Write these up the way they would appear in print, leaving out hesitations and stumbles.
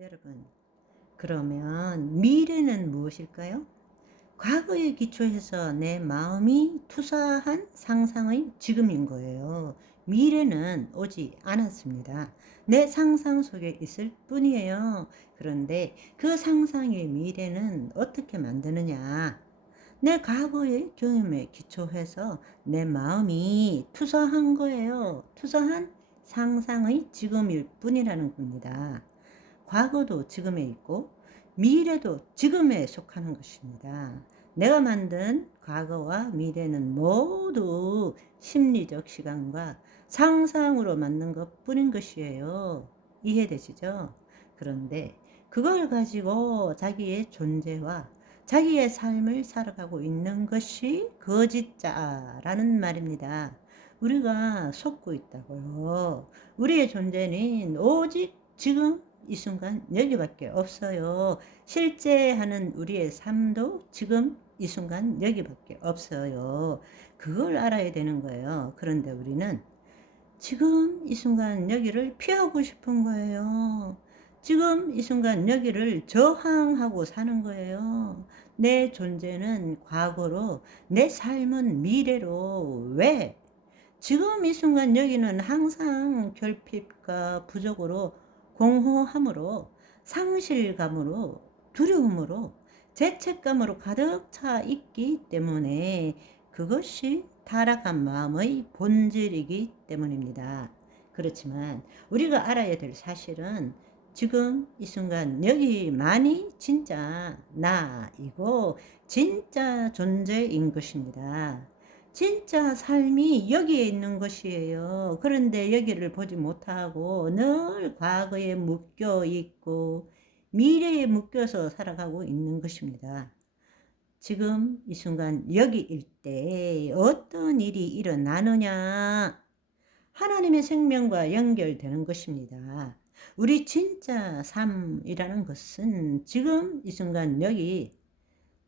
여러분, 그러면 미래는 무엇일까요? 과거에 기초해서 내 마음이 투사한 상상의 지금인 거예요. 미래는 오지 않았습니다. 내 상상 속에 있을 뿐이에요. 그런데 그 상상의 미래는 어떻게 만드느냐? 내 과거의 경험에 기초해서 내 마음이 투사한 거예요. 투사한 상상의 지금일 뿐이라는 겁니다. 과거도 지금에 있고 미래도 지금에 속하는 것입니다. 내가 만든 과거와 미래는 모두 심리적 시간과 상상으로 만든 것 뿐인 것이에요. 이해되시죠? 그런데 그걸 가지고 자기의 존재와 자기의 삶을 살아가고 있는 것이 거짓자라는 말입니다. 우리가 속고 있다고요. 우리의 존재는 오직 지금 이 순간 여기밖에 없어요. 실제 하는 우리의 삶도 지금 이 순간 여기밖에 없어요. 그걸 알아야 되는 거예요. 그런데 우리는 지금 이 순간 여기를 피하고 싶은 거예요. 지금 이 순간 여기를 저항하고 사는 거예요. 내 존재는 과거로, 내 삶은 미래로. 왜? 지금 이 순간 여기는 항상 결핍과 부족으로, 공허함으로, 상실감으로, 두려움으로, 죄책감으로 가득 차 있기 때문에 그것이 타락한 마음의 본질이기 때문입니다. 그렇지만 우리가 알아야 될 사실은 지금 이 순간 여기만이 진짜 나이고 진짜 존재인 것입니다. 진짜 삶이 여기에 있는 것이에요. 그런데 여기를 보지 못하고 늘 과거에 묶여 있고 미래에 묶여서 살아가고 있는 것입니다. 지금 이 순간 여기일 때 어떤 일이 일어나느냐? 하나님의 생명과 연결되는 것입니다. 우리 진짜 삶이라는 것은 지금 이 순간 여기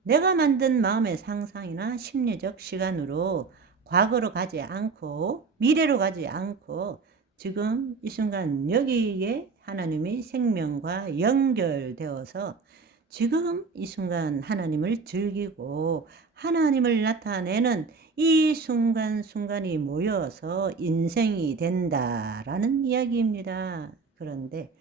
내가 만든 마음의 상상이나 심리적 시간으로 과거로 가지 않고 미래로 가지 않고 지금 이 순간 여기에 하나님의 생명과 연결되어서 지금 이 순간 하나님을 즐기고 하나님을 나타내는 이 순간순간이 모여서 인생이 된다라는 이야기입니다. 그런데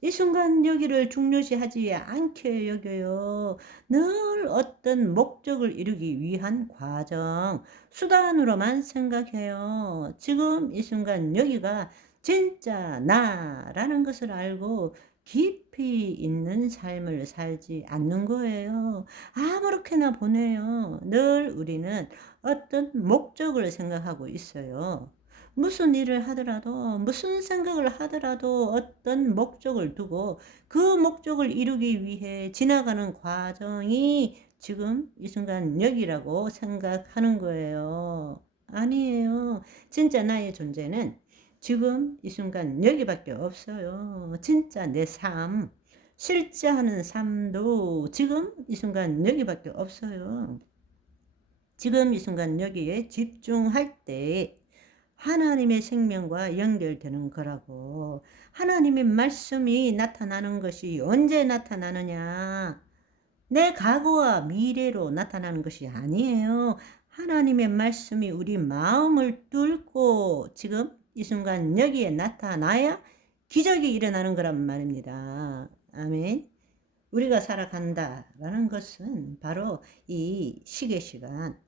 이 순간 여기를 중요시하지 않게 여겨요. 늘 어떤 목적을 이루기 위한 과정, 수단으로만 생각해요. 지금 이 순간 여기가 진짜 나라는 것을 알고 깊이 있는 삶을 살지 않는 거예요. 아무렇게나 보내요. 늘 우리는 어떤 목적을 생각하고 있어요. 무슨 일을 하더라도, 무슨 생각을 하더라도 어떤 목적을 두고 그 목적을 이루기 위해 지나가는 과정이 지금 이 순간 여기라고 생각하는 거예요. 아니에요. 진짜 나의 존재는 지금 이 순간 여기밖에 없어요. 진짜 내 삶, 실제 하는 삶도 지금 이 순간 여기밖에 없어요. 지금 이 순간 여기에 집중할 때 하나님의 생명과 연결되는 거라고. 하나님의 말씀이 나타나는 것이 언제 나타나느냐? 내 과거와 미래로 나타나는 것이 아니에요. 하나님의 말씀이 우리 마음을 뚫고 지금 이 순간 여기에 나타나야 기적이 일어나는 거란 말입니다. 아멘. 우리가 살아간다라는 것은 바로 이 시계 시간,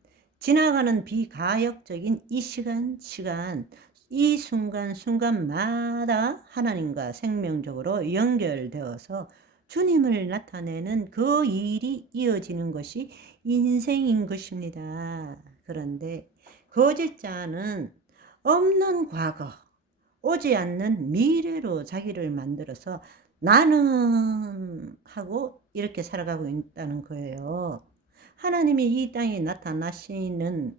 지나가는 비가역적인 이 시간, 이 순간순간마다 하나님과 생명적으로 연결되어서 주님을 나타내는 그 일이 이어지는 것이 인생인 것입니다. 그런데 거짓자는 없는 과거, 오지 않는 미래로 자기를 만들어서 나는 하고 이렇게 살아가고 있다는 거예요. 하나님이 이 땅에 나타나시는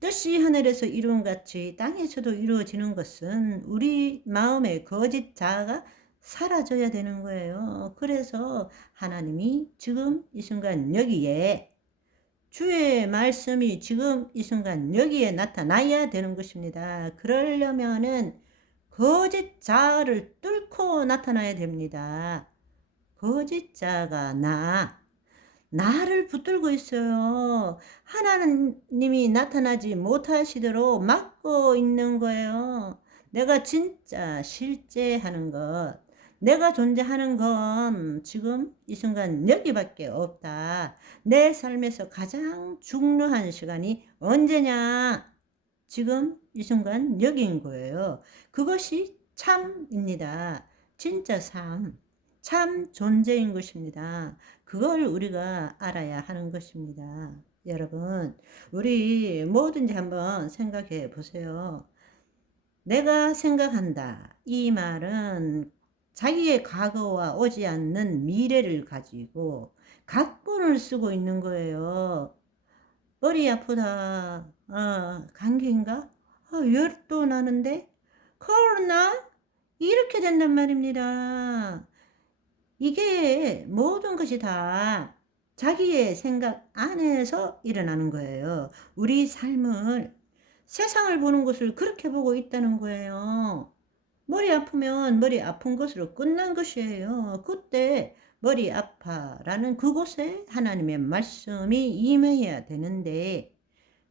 뜻이 하늘에서 이룬 같이 땅에서도 이루어지는 것은 우리 마음의 거짓 자아가 사라져야 되는 거예요. 그래서 하나님이 지금 이 순간 여기에 주의 말씀이 지금 이 순간 여기에 나타나야 되는 것입니다. 그러려면은 거짓 자아를 뚫고 나타나야 됩니다. 거짓자가 나를 붙들고 있어요. 하나님이 나타나지 못하시도록 막고 있는 거예요. 내가 진짜 실제하는 것, 내가 존재하는 건 지금 이 순간 여기밖에 없다. 내 삶에서 가장 중요한 시간이 언제냐? 지금 이 순간 여기인 거예요. 그것이 참입니다. 진짜 삶, 참 존재인 것입니다. 그걸 우리가 알아야 하는 것입니다. 여러분, 우리 뭐든지 한번 생각해 보세요. 내가 생각한다. 이 말은 자기의 과거와 오지 않는 미래를 가지고 각본을 쓰고 있는 거예요. 머리 아프다. 감기인가? 열도 나는데? 코로나? 이렇게 된단 말입니다. 이게 모든 것이 다 자기의 생각 안에서 일어나는 거예요. 우리 삶을, 세상을 보는 것을 그렇게 보고 있다는 거예요. 머리 아프면 머리 아픈 것으로 끝난 것이에요. 그때 머리 아파라는 그곳에 하나님의 말씀이 임해야 되는데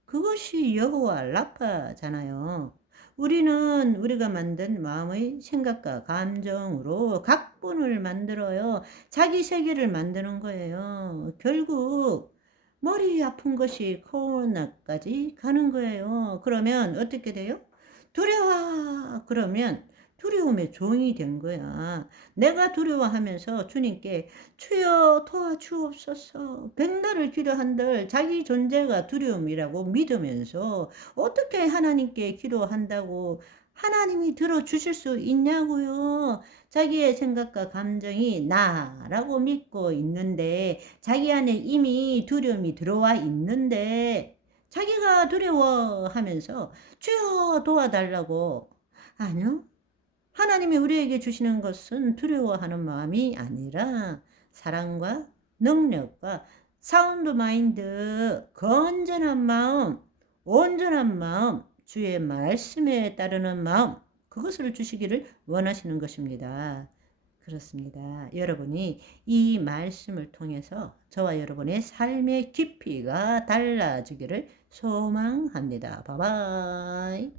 그것이 여호와 라파잖아요. 우리는 우리가 만든 마음의 생각과 감정으로 각본을 만들어요. 자기 세계를 만드는 거예요. 결국 머리 아픈 것이 코로나까지 가는 거예요. 그러면 어떻게 돼요? 두려워. 그러면 두려움의 종이 된 거야. 내가 두려워하면서 주님께 주여 도와주옵소서. 백날을 기도한들 자기 존재가 두려움이라고 믿으면서 어떻게 하나님께 기도한다고 하나님이 들어주실 수 있냐고요. 자기의 생각과 감정이 나라고 믿고 있는데 자기 안에 이미 두려움이 들어와 있는데 자기가 두려워하면서 주여 도와달라고. 아니요. 하나님이 우리에게 주시는 것은 두려워하는 마음이 아니라 사랑과 능력과 사운드 마인드, 건전한 마음, 온전한 마음, 주의 말씀에 따르는 마음, 그것을 주시기를 원하시는 것입니다. 그렇습니다. 여러분이 이 말씀을 통해서 저와 여러분의 삶의 깊이가 달라지기를 소망합니다. 바이바이.